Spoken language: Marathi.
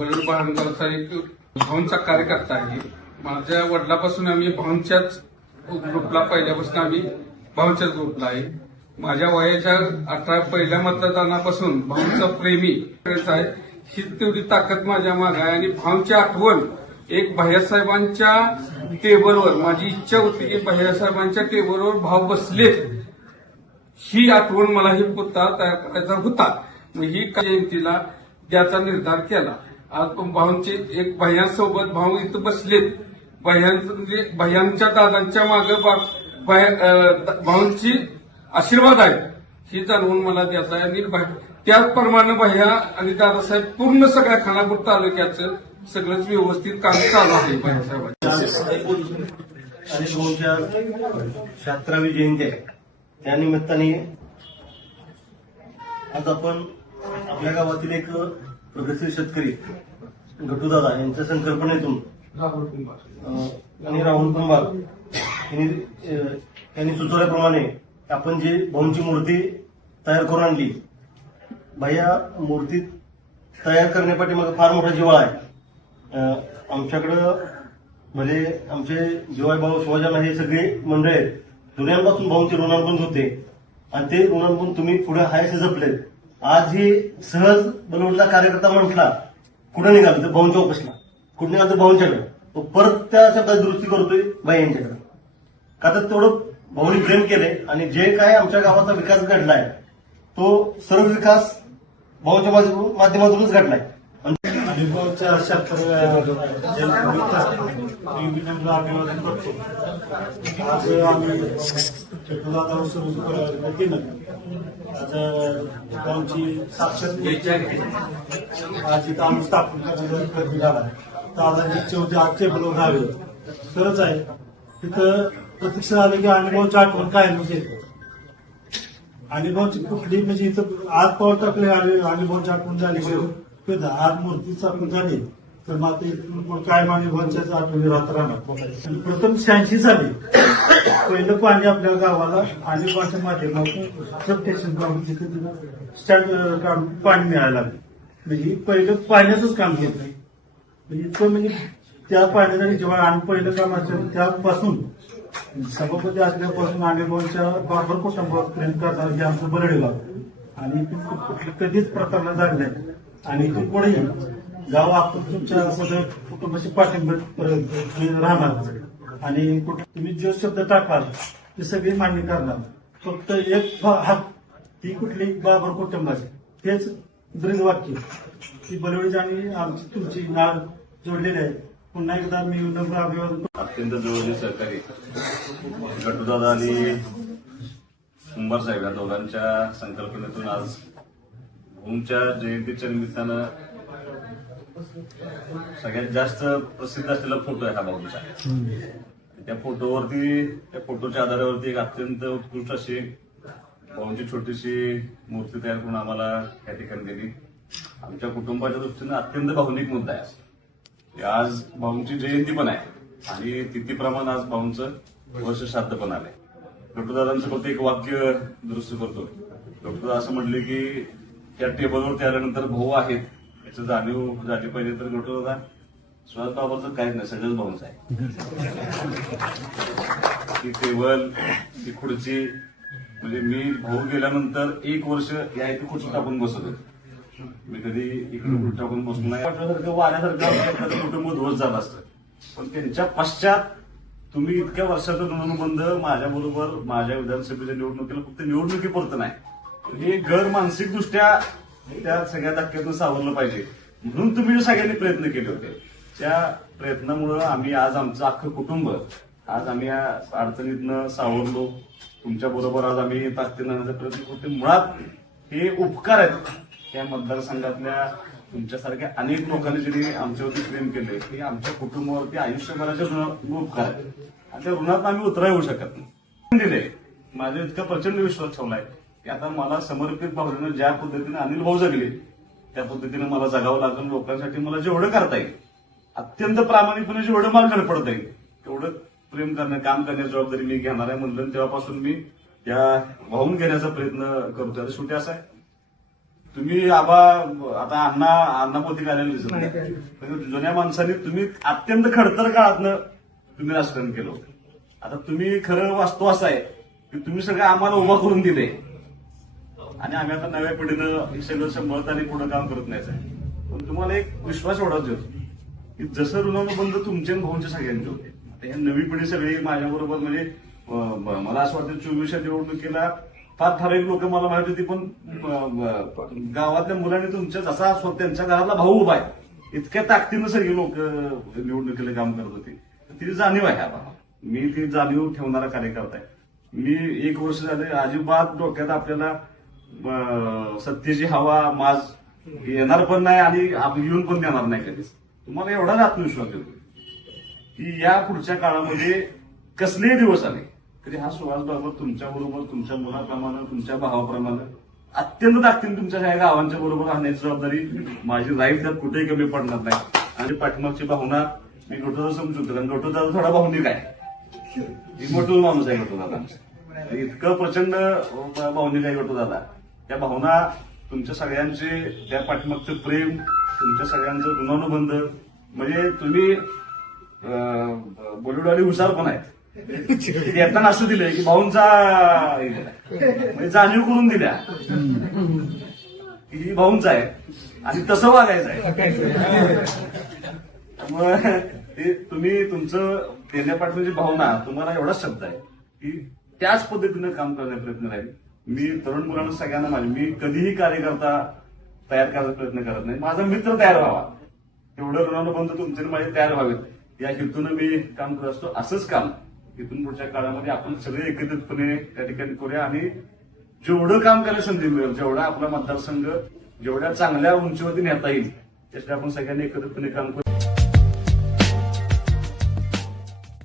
बलूर बाळंगावचा एक भाऊंचा कार्यकर्ता आहे. माझ्या वडिलापासून आम्ही भाऊंच्याच ग्रुपला पहिल्यापासून आम्ही भाऊंच्याच ग्रुपला आहे. माझ्या वयाच्या 18 पहिल्या मतदानापासून भाऊंचा प्रेमी आहे. ही तेवढी ताकद माझ्या मागे आहे आणि भाऊंची आठवण एक भैयासाहेबांच्या टेबलवर माझी इच्छा होती की भैयासाहेबांच्या टेबलवर भाऊ बसले ही आठवण मला ही पुतळा तयार करायचा होता. मग ही जयंतीला द्याचा निर्धार केला. आज भाऊंचे एक भैयांसोबत भाऊ इथं बसलेत. म्हणजे भैयांच्या दादांच्या मागे भाऊंची आशीर्वाद आहे ही जाणवून मला द्यायचा आहे. आणि त्याचप्रमाणे भैया आणि दादासाहेब पूर्ण सगळ्या खानापूर तालुक्याचं सगळंच व्यवस्थित काम चालू आहे भैयासाहेबांच्या. आणि भाऊंच्या 76वी जयंती आहे. त्यानिमित्ताने आज आपण आपल्या गावातील एक प्रगतशील शेतकरी गटूदादा यांच्या संकल्पनेतून आणि राहुल कुंभार यांनी सुचवल्याप्रमाणे आपण जी भाऊंची मूर्ती तयार करून आणली. भैया मूर्ती तयार करण्यापाठी मग फार मोठा जिव्हाळा आहे. आमच्याकडं म्हणजे आमचे जिवाई भाऊ शिवाजांना हे सगळे मंडळ आहेत. जुन्यांपासून भाऊंचे ऋणानुबंध होते आणि ते ऋणानुबंध तुम्ही पुढे हायसे जपलेत. आज ही सहज बलवडला कार्यकर्ता म्हटला कुठं निघाल तर भाऊंच्या ऑफिसला, कुठं निघाल तर भाऊंच्याकडे, तो परत त्या शब्दाची दुरुस्ती करतोय बाई यांच्याकडे. का तर तेवढं भाऊनी प्रेम केलंय आणि जे काय आमच्या गावाचा विकास घडलाय तो सर्व विकास भाऊच्या माध्यमातूनच घडलाय. आणि भाऊच्या 76व्या जयंतीनिमित्त मी विनम्र अभिवादन करतो. आज आम्ही गटूदादा सुरू केलं. आज भाऊंची साक्षात जयंती आहे. आज इथं आम्ही स्थापन करण्याचा कधी झाला. दादाची इच्छा होती आजचे बोलवून राहावे खरंच आहे. तिथं प्रत्यक्ष आले की अनुभवची आठवण काय म्हणजे अनुभवची कुठली म्हणजे इथं आज पाऊल टाकले अनुभवची आठवण झाली. आज मूर्ती स्थापन झाली तर मात्र काय अनुभवांच्याच आठवणी राहत राहणार. प्रथम 86 साली पहिलं पाणी आपल्या गावाला अनुभवाच्या माध्यमातून सबस्टेशन काढून तिथे स्टँड काढून पाणी मिळायला लागलं. म्हणजे पहिलं पाण्याचंच काम केलं म्हणजे इतकं म्हणजे त्या पाण्याचा जेव्हा आणि पहिलं काम असेल त्यापासून सभापती असल्यापासून अनुभवांच्या बाबर कुटुंबावर प्रेम करणार हे आमचं बरडे गाव आणि कधीच प्रकारला झालं नाही. आणि इथून पुढेही गाव आपण तुमच्या सगळ्या कुटुंबाची पाठिंबा राहणार आणि तुम्ही जो शब्द टाकाल ते सगळे मान्य करणार. फक्त एक हात ती कुठली बाबर कुटुंबाची तेच दृढ वाक्य ती बलवडी आणि आमची तुमची नाळ जोडलेली आहे. पुन्हा एकदा मी नम्र अभिवादन. अत्यंत जवळचे सहकारी गटूदादा आणि कुंभार साहेब या दोघांच्या संकल्पनेतून आज भाऊंच्या जयंतीच्या निमित्तानं सगळ्यात जास्त प्रसिद्ध असलेला फोटो आहे हा भाऊंचा. त्या फोटोवरती त्या फोटोच्या आधारावरती एक अत्यंत उत्कृष्ट अशी भाऊंची छोटीशी मूर्ती तयार करून आम्हाला या ठिकाणी दिली. आमच्या कुटुंबाच्या दृष्टीनं अत्यंत भावनिक मुद्दा आहे. आज भाऊंची जयंती पण आहे आणि तिथीप्रमाणे आज भाऊंचं वर्ष श्राद्ध पण आलंय. गटूदादांचं फक्त एक वाक्य दुरुस्त करतो. गटूदादा असं म्हणले की त्या टेबलवरती आल्यानंतर भाऊ आहेत याचं जाणीव झाली पाहिजे तर गटूदादा स्वतःबाबतच काहीच नाही, सगळंच भाऊंच आहे. ती टेबल ती खुर्ची म्हणजे मी भाऊ गेल्यानंतर 1 वर्ष या इथे खुर्ची टाकून बसत होतो. मी कधी इकडे खुर्ची टाकून बसलो नाही. वाटल्यासारखं वाऱ्यासारखं कुटुंब ध्वस्त झालं असतं. पण त्यांच्या पश्चात तुम्ही इतक्या वर्षाचा ऋणानुबंध माझ्याबरोबर माझ्या विधानसभेच्या निवडणुकीला फक्त निवडणुकीपुरतं नाही, हे घर मानसिकदृष्ट्या त्या सगळ्या धक्क्यातून सावरलं पाहिजे म्हणून तुम्ही जे सगळ्यांनी प्रयत्न केले होते त्या प्रयत्नामुळे आम्ही आज आमचं अख्खं कुटुंब आज आम्ही या अडचणीतनं सावरलो. तुमच्या बरोबर आज आम्ही ताकदीनं आणण्याचा प्रयत्न करतो. मुळात हे उपकार आहेत या मतदारसंघातल्या तुमच्यासारख्या अनेक लोकांनी ज्यांनी आमच्यावरती प्रेम केले हे आमच्या कुटुंबावरती आयुष्यभराचे उपकार आहेत आणि त्या ऋणात आम्ही उतरा येऊ शकत नाही. दिले माझा इतका प्रचंड विश्वास ठेवलाय की आता मला समर्पित भावनेनं ज्या पद्धतीने अनिल भाऊ जगले त्या पद्धतीने मला जगावं लागेल. लोकांसाठी मला जेवढं करता येईल अत्यंत प्रामाणिकपणे जेवढं मला धडपडता येईल तेवढं प्रेम काम करण्याची जबाबदारी मी घेणार आहे म्हणलं. तेव्हापासून मी त्या वाहून घेण्याचा प्रयत्न करतोय. शेवटी असं आहे तुम्ही आबा आता अण्णापोती कार्यालय दिसत नाही. पण जुन्या माणसांनी तुम्ही अत्यंत खडतर काळातनं तुम्ही राजकारण केलं होतं. आता तुम्ही खरं वास्तव असं आहे की तुम्ही सगळं आम्हाला उभा करून दिले आणि आम्ही आता नव्या पिढीनं हे सगळं सांभाळताना पुढे काम करत नाही साहेब. पण तुम्हाला एक विश्वास एवढाच देतो की जसं ऋणानुबंध तुमचे आणि भाऊंचे सगळ्यांचे होते, आता ह्या नवी पिढी सगळी माझ्याबरोबर म्हणजे मला असं वाटतं 24 निवडणुकीला फार ठराविक लोक मला माहित होती, पण गावातल्या मुलांनी तुमच्या जसा त्यांच्या घरातला भाऊ उभा आहे इतक्या ताकदीनं सगळी लोक निवडणुकीला काम करत होती. ती जाणीव आहे आम्हाला. मी ती जाणीव ठेवणारा कार्यकर्ता आहे. मी 1 वर्ष झाले अजिबात डोक्यात आपल्याला सत्तेची हवा माज येणार पण नाही आणि आपण येऊन पण देणार नाही कधीच. तुम्हाला एवढाच आत्मविश्वास देतो की या पुढच्या काळामध्ये कसलेही दिवस आले तरी हा सुहास बाबा तुमच्या बरोबर, तुमच्या मुलाप्रमाणे, तुमच्या भावाप्रमाणे अत्यंत ताकदीने तुमच्या ह्या गावांच्या बरोबर राहण्याची जबाबदारी माझी राहील. त्यात कुठेही कमी पडणार नाही. आणि पाठीमागची भावना मी गटोदा समजतो, कारण गटोदा थोडा भावनिक आहे. इमोशनल माणूस आहे गटोदादा, इतकं प्रचंड भावनिक आहे गटोदादा. त्या भावना तुमच्या सगळ्यांचे, त्या पाठीमागचं प्रेम, तुमच्या सगळ्यांचं ऋणानुबंध, म्हणजे तुम्ही बॉलिवूडवाले हुशार पण आहेत. येताना असं दिलंय की भाऊंचा म्हणजे जाणीव करून दिल्या की ही भाऊंचा आहे आणि तसं वागायचं आहे. त्यामुळे ते तुम्ही तुमचं देण्यापाठीची भावना तुम्हाला एवढाच शब्द आहे की त्याच पद्धतीनं काम करण्याचा प्रयत्न राहील. मी तरुण मुलांना सगळ्यांना मी कधीही कार्यकर्ता तयार करायचा प्रयत्न करत नाही. माझा मित्र तयार व्हावा एवढं ऋणानुबंध तुमचे माझे तयार व्हावेत या हेतूनं मी काम करत असतो. असंच काम इथून पुढच्या काळामध्ये आपण सगळे एकत्रितपणे त्या ठिकाणी करूया आणि जेवढं काम करायला संधी मिळेल, जेवढा आपला मतदारसंघ जेवढ्या चांगल्या उंचीवरती नेता येईल त्यासाठी आपण सगळ्यांनी एकत्रितपणे काम करू.